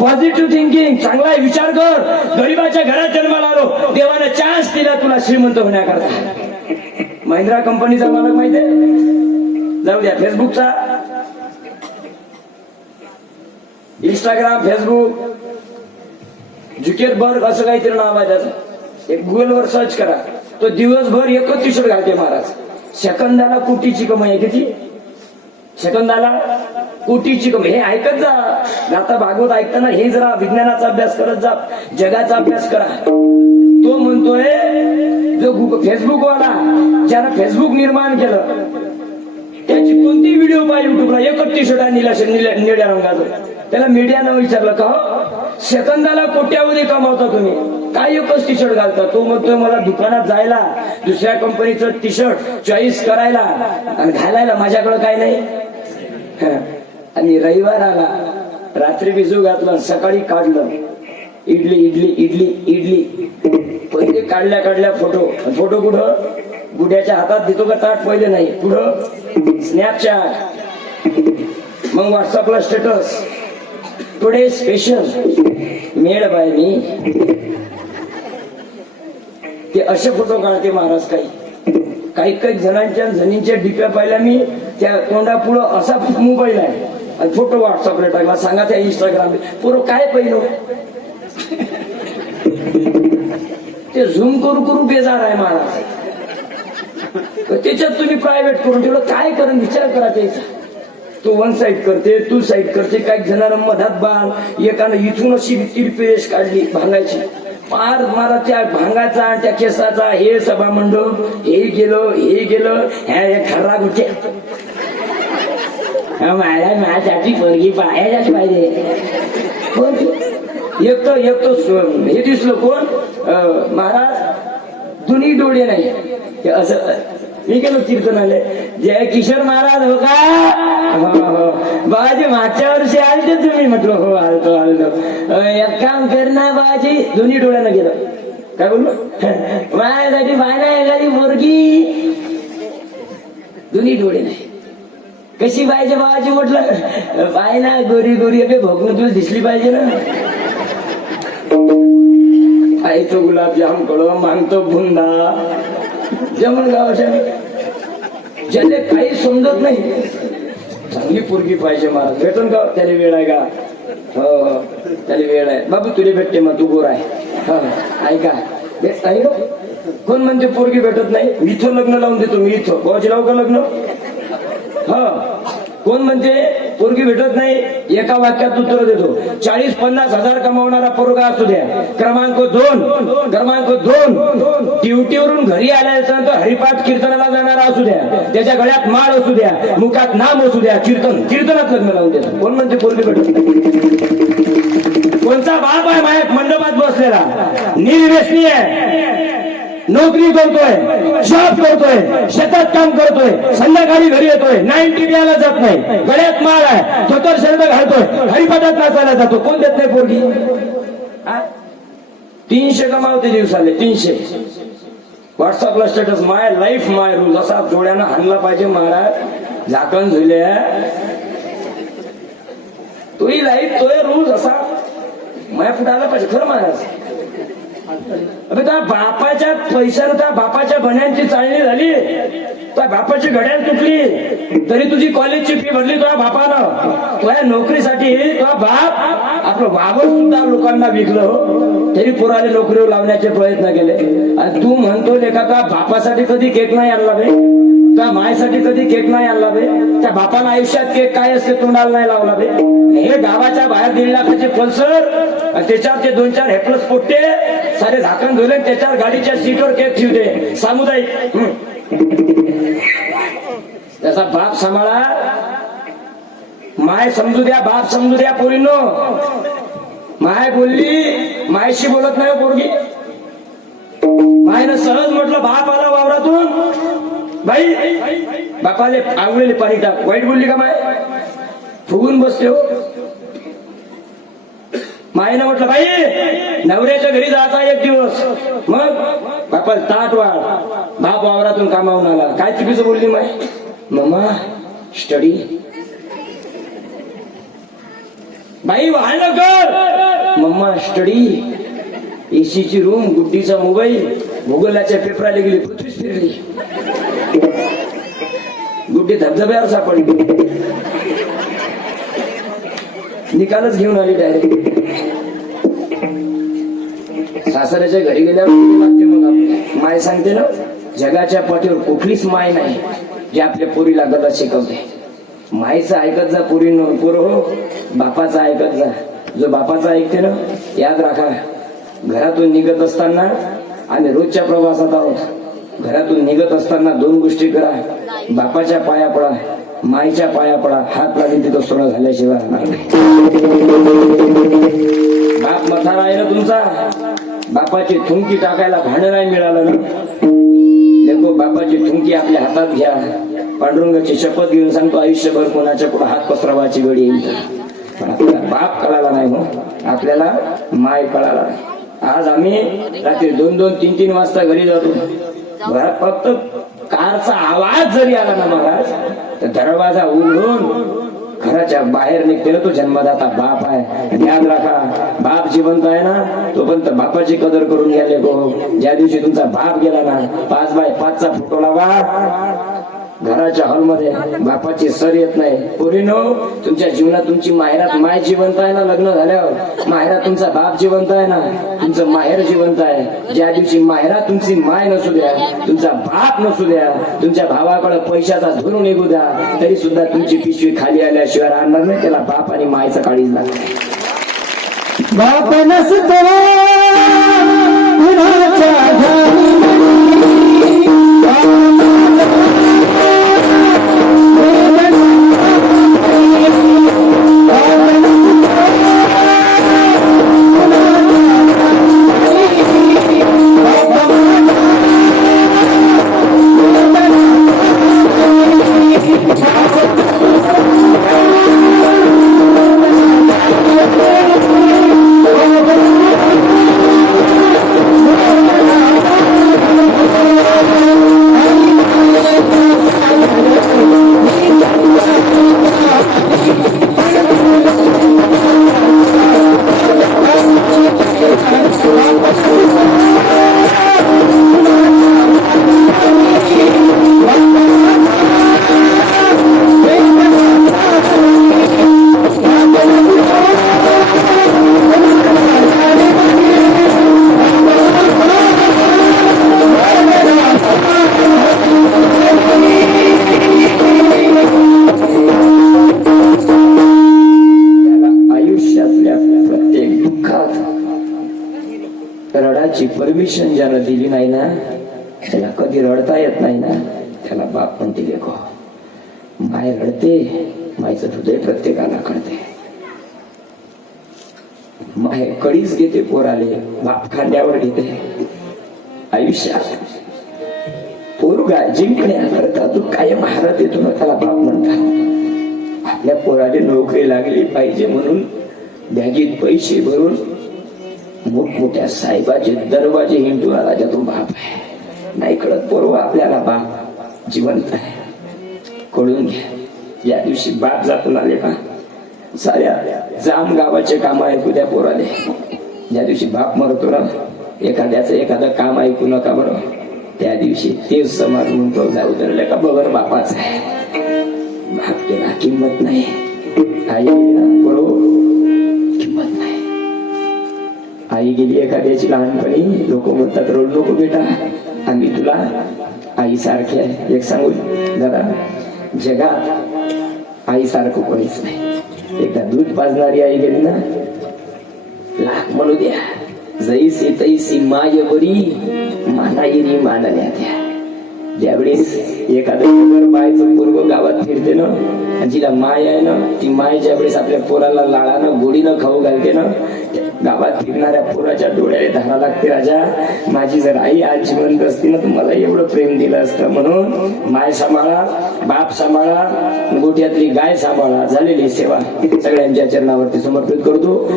Positive thinking, चांगला विचार कर. गरीबाच्या घरात जन्माला आलो, देवाने चान्स दिला तुला श्रीमंत होण्याकरता. महिंद्रा कंपनीचा मालक माहितीये, जाऊ द्या. फेसबुकचा, इंस्टाग्राम, फेसबुक, झुकेरबर्ग असं काहीतरी नाव आहे त्याचं. एक गुगलवर सर्च करा. तो दिवसभर एकच टी शर्ट घालते महाराज. सेकंदाला कोटीची कमाई आहे. किती? सेकंदाला कोटीची कमाई. हे ऐकत जा. आता भागवत ऐकताना हे जरा विज्ञानाचा अभ्यास करत जा, जगाचा अभ्यास करा. तो म्हणतोय जो फेसबुकवाला, ज्यानं फेसबुक निर्माण केलं, त्याची कोणती व्हिडिओ पाहिजे युट्यूबला, एकच टी शर्ट निळ्या रंगाचं. त्याला मीडियानं विचारलं का सेकंदाला कोट्यावधी कमावता तुम्ही, काय एकच टी शर्ट घालता? तो म्हणतोय मला दुकानात जायला, दुसऱ्या कंपनीचं टी शर्ट चॉईस करायला आणि घालायला माझ्याकडे काय नाही. आणि रविवार आला, रात्री भिजू घातलं, सकाळी काढलं, इडली इडली इडली इडली. पहिले काढल्या फोटो कुठं? गुड्याच्या हातात देतो का ताट? पहिले नाही. पुढं स्नॅपचॅट, मग व्हॉट्सअपला status, today special made by me. ते असे फोटो काढते महाराज. काही जणांच्या जणींच्या डिप्या पाहिल्या मी, त्या तोंडा पुढं असा मोबाईल आहे आणि फोटो व्हॉट्सअपला टाकला. सांगा त्या इंस्टाग्राम पुरं काय पहिलं? ते झूम करू बेजार आहे महाराज. त्याच्यात तुम्ही प्रायव्हेट करून ठेवलं, काय करून विचार करा त्याचा. तू वन साईड करते, तू साईड करते. काही जणांना मधात बाल, एकानं इथून अशी तिरपेश काढली भांगायची, पार मारा त्या भांगाचा, त्या केसाचा. हे सभामंडप, हे गेलं ह्या खर्रा गुट्या. माझ्यासाठी पोरगी पाहायलाच पाहिजे. एक तो हे दिसलं कोण महाराज, दोन्ही डोळे नाही. असं मी गेलो कीर्तनाले, जय किशोर महाराज हो का? बाजी मागच्या वर्षी आलते तुम्ही? म्हटलं हो आलतो. एक काम कर ना बाजी, दोन्ही डोळ्यानं गेलं. काय बोललो? माझ्यासाठी पाहिला एखादी पोरगी, दोन्ही डोळे नाही. कशी पाहिजे बाबाजी? म्हटलं पाहिला गोरी गोरी भोगणं तुला दिसली पाहिजे ना. आईतो गुलाबजाम कडो, मागतो बुंदा, जमन गावाच्या. ज्याने काही समजत नाही, चांगली पोरगी पाहिजे महाराज. भेटून का? त्याला वेळ आहे का? हो त्याला वेळ आहे. बाबू तुला भेटते मग, तू गोर आहे. ऐका कोण म्हणते पोरगी भेटत नाही? इथं लग्न लावून देतो मी. इथं कोणाची लावू का लग्न? कोण म्हणते पोरगी भेटत नाही? एका वाक्यात उत्तर देतो. 40-50 हजार कमावणारा पोरगा असू द्या. क्रमांक 2 ड्युटीवरून घरी आल्यानंतर हरिपाठ कीर्तनाला जाणारा असू द्या, त्याच्या गळ्यात माळ असू द्या, मुखात नाम असू द्या, कीर्तनात लग्न लावून देतो. कोण म्हणते पोरगी भेटत नाही? कोणचा बाप आहे मायक मंडपात बसलेला, निर्व्यसनी आहे, नोकरी करतोय, जॉब करतोय, शेतात काम करतोय, संध्याकाळी घरी येतोय, 90 द्यायला जात नाही, गळ्यात माळ आहे, धोतर शर्ट घालतोय, हरिपाठात नाचायला जातो. कोण देत नाही पोरगी? 300 कमावते दिवसाले, 300. व्हॉट्सअपला स्टेटस, माय लाईफ माय रूल. असा जोड्यानं हाणला पाहिजे महाराज. झाकण झुल्या, तोही लाईफ तोय रूल. असा माया पुढे आला पाहिजे खरं महाराज. अबे त्या बापाच्या पैशानं त्या बापाच्या बन्यांची चालणी झाली, त्या बापाची घड्याळ तुटली, तरी तुझी कॉलेजची फी भरली तुझ्या बापानं. तुझ्या नोकरीसाठी तुझा बाप आपलं वावर सुद्धा लोकांना विकलं, तरी पोराले नोकरीवर लावण्याचे प्रयत्न केले. आणि तू म्हणतो लेखा त्या बापासाठी कधी केक नाही आणला बे, त्या मायसाठी कधी केक नाही आणला बे, त्या बापाला आयुष्यात केक काय असते तोंडाला नाही लावला बे. हे गावाच्या बाहेर 1.5 लाखाचे पल्सर, त्याच्यावर ते 2-4 हेप्लस पोट्टे सारे झाकण धुले, त्याच्यावर गाडीच्या सीटवर केक ठेवते. सामुदायिक त्याचा बाप सांभाळा. माय समजू द्या, बाप समजू द्या. पोरीनो, माय बोलली, मायशी बोलत नाही पोरगी. मायनं सहज म्हटलं, बाप आला वावरातून, बाई बापाले आंघोळीले पाणी टाक. वाईट बोलली का माय? फुगून बसते हो. मायनं म्हटलं, बाई नवऱ्याच्या घरी जायचा 1 दिवस, मग बापाला ताट वाढ. बाप वावरातून कामावून आला. काय चुकीचं बोलली माय? Mamma study. बाई वाहन कर. मम्मा स्टडी, एसीची रूम, गुड्डीचा मोबाईल, भूगोलाच्या पेपराला गेली, पृथ्वीच फिरली. गुड्डी धबधब्यावर सापडली, निकालच घेऊन आली डायरेक्ट. सासऱ्याच्या घरी गेल्यावर लागते मग माय सांगते ना, जगाच्या पाठीवर कुठलीच माय नाही जे आपल्या पोरीला गदा शिकवते. मायचं ऐकत जा पोर हो, बापाचं ऐकत जा. जो बापाचं ऐकते ना, याद राखा, घरातून निघत असताना, आम्ही रोजच्या प्रवासात आहोत, घरातून निघत असताना 2 गोष्टी करा. बापाच्या पाया पडा, माईच्या पाया पडा. हात लागेल तिथं सोनं झाल्याशिवाय बाप मथारा आहे ना तुमचा, बापाची थुंकी टाकायला भांडं नाही मिळालं ना. लेको बापाची थुंकी आपल्या हातात घ्या. पांडुरंगाची शपथ घेऊन सांगतो, आयुष्यभर कोणाच्या पुढे हात पसरवायची वेळ येईल. पण आपल्याला बाप कळाला नाही हो, आपल्याला माय कळाला. आज आम्ही रात्री 2-2, 3-3 वाजता घरी जातो. घरात फक्त कारचा आवाज जरी आला ना महाराज, तर दरवाजा उघडून घराच्या बाहेर निघते ना, तो जन्मदाता बाप आहे. याद राखा, बाप जिवंत आहे ना, तोपर्यंत बापाची कदर करून घ्याले गो. ज्या दिवशी तुमचा बाप गेला ना, 5x5चा फोटो लावा घराच्या हॉलमध्ये, बापाची सर येत नाही. पोरीनो, तुमच्या जीवनात तुमची माहेरात माय जिवंत आहे ना. लग्न झाल्यावर माहेरात तुमचा बाप जिवंत आहे ना, तुमचं माहेर जिवंत आहे. ज्या दिवशी माहेरात तुमची माय नसू द्या, तुमचा बाप नसू द्या, तुमच्या भावाकडे पैशाचा धुरू निघू द्या, तरी सुद्धा तुमची पिशवी खाली आल्याशिवाय राहणार नाही. त्याला बाप आणि मायचं काळीच लागते. बाप नसतो रडाची परमिशन ज्यानं दिली नाही ना, त्याला कधी रडता येत नाही ना, त्याला बाप म्हणते लेको. माय रडते, मायचं हृदय प्रत्येकाला कळते. माय कडीच घेते पोराले, बाप खांद्यावर घेते. आयुष्यात पोरगा जिंकण्याकरता तू कायम हारत येतो ना, त्याला बाप म्हणतात. आपल्या पोराले नोकरी लागली पाहिजे म्हणून बॅगेत पैसे भरून मोठमोठ्या साहेबाचे दरवाजे हिंडून आला, तो बाप आहे. नाही कळत पोरवा आपल्याला बाप जिवंत आहे. कळून घ्या. या दिवशी बाप जातून आले का, साऱ्या जाम गावाचे काम ऐकू द्या पोराले. ज्या दिवशी बाप मरतो ना, एखादं काम ऐकू नका बरं. त्या दिवशी तेच समाज म्हणतो, जाऊ धरले का बगर बापाच आहे. बाप केला किंमत नाही, आई बरोबर किंमत नाही. आई गेली एखाद्याची लहानपणी, लोक म्हणतात रडू नको बेटा, आम्ही तुला आई सारखी आहे. एक सांगू दादा, जगात आई सारखं कोणीच नाही. एकदा दूध पाजणारी आई गेली ना, लाख म्हणू द्या, जैसी तैसी माय बरी, मानाईरी मानल्या त्या. ज्यावेळेस एखादं बायचं पोरग गावात फिरते ना, जिला माय आहे ना, ती माय ज्यावेळेस आपल्या पोराला लाळानं गोडीनं खाऊ घालते ना, गावात फिरणाऱ्या पोराच्या डोळ्याला धारा लागते. राजा, माझी जर आई आज जिवंत असती ना, तुम्हाला एवढं प्रेम दिलं असतं. म्हणून माय सांभाळा, बाप सांभाळा, गोठ्यातली गाय सांभाळा. झालेली सेवा सगळ्यांच्या चरणावरती समर्पित करतो.